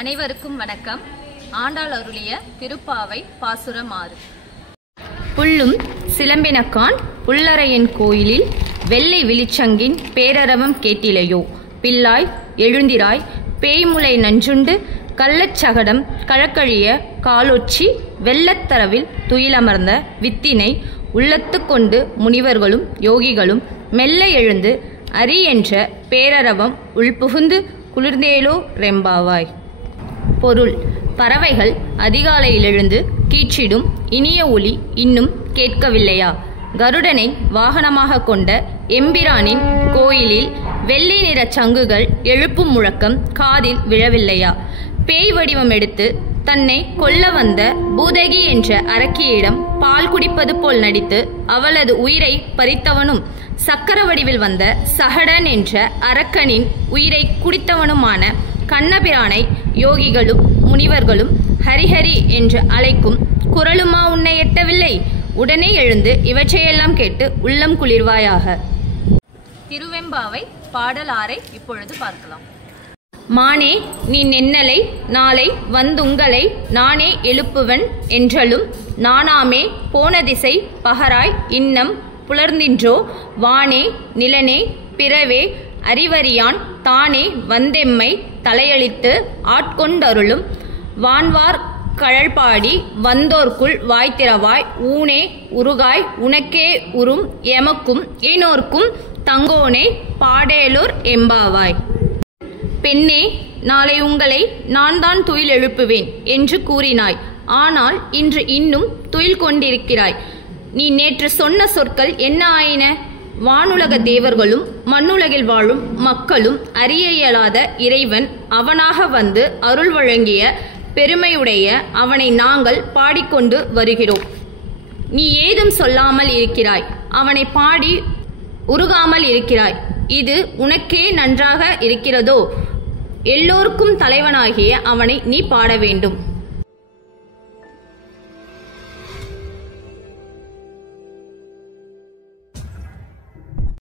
அனைவருக்கும் வணக்கம். ஆண்டாள் அருளிய திருப்பாவை பாசுரம் 6. புல்லும் சிலம்பினக்கான் புல்லரையன் கோயிலில் வெள்ளை விழிச்சங்கின் பேரரவம் கேட்டிலையோ, பில்லாய் எழுந்திராய் பேய்முலை நஞ்சுண்டு கள்ளச்சகடம் கழக்கழிய காலொச்சி வெள்ளத்தரவில் துயிலமர்ந்த வித்தினை உள்ளத்து கொண்டு முனிவர்களும் யோகிகளும் மெல்ல எழுந்து அரி என்ற பேரரவம் உள்புகுந்து குளிர்ந்தேலோ ரெம்பாவாய். பொருள்: பறவைகள் அதிகாலையில் எழுந்து கீச்சிடும் இனிய ஒலி இன்னும் கேட்கவில்லையா? கருடனை வாகனமாக கொண்ட எம்பிரானின் கோயிலில் வெள்ளை நிற சங்குகள் எழுப்பும் முழக்கம் காதில் விழவில்லையா? பேய் வடிவம் எடுத்து தன்னை கொல்ல வந்த பூதகி என்ற அரக்கியிடம் பால் குடிப்பது போல் நடித்து அவளது உயிரை பறித்தவனும், சக்கர வடிவில் வந்த சகடன் என்ற அரக்கனின் உயிரை குடித்தவனுமான கண்ணபிரானை யோகிகளும் முனிவர்களும் ஹரிஹரி என்று அழைக்கும் குரலுமா உன்னை எட்டவில்லை? உடனே எழுந்து இவற்றையெல்லாம் கேட்டு உள்ளம் குளிர்வாயாக. திருவெம்பாவை பாடல் 6 இப்பொழுது பார்க்கலாம். மானே நீ நென்னலை நாளை வந்துங்களை நானே எழுப்புவன் என்றலும், நானாமே போன திசை பகராய் இன்னம் புலர்ந்தின்றோ, வானே நிலனே பிறவே அறிவறியான் தானே வந்தெம்மை தலையளித்து ஆட்கொண்டருளும், வான்வார் கழல்பாடி வந்தோர்க்குள் வாய்த்திரவாய் ஊனே உருகாய் உனக்கே உறும் எமக்கும் ஏனோர்க்கும் தங்கோனே பாடேலோர் எம்பாவாய். பெண்ணே, நாளை உங்களை நான் தான் துயில் எழுப்புவேன் என்று கூறினாய். ஆனால் இன்று இன்னும் துயில் கொண்டிருக்கிறாய். நீ நேற்று சொன்ன சொற்கள் என்ன ஆயின? வானுலக தேவர்களும் மண்ணுலகில் வாழும் மக்களும் அறிய இயலாத இறைவன் அவனாக வந்து அருள் வழங்கிய பெருமையுடைய அவனை நாங்கள் பாடிக்கொண்டு வருகிறோம். நீ ஏதும் சொல்லாமல் இருக்கிறாய். அவனை பாடி உருகாமல் இருக்கிறாய். இது உனக்கே நன்றாக இருக்கிறதோ? எல்லோருக்கும் தலைவனாகிய அவனை நீ பாட வேண்டும்.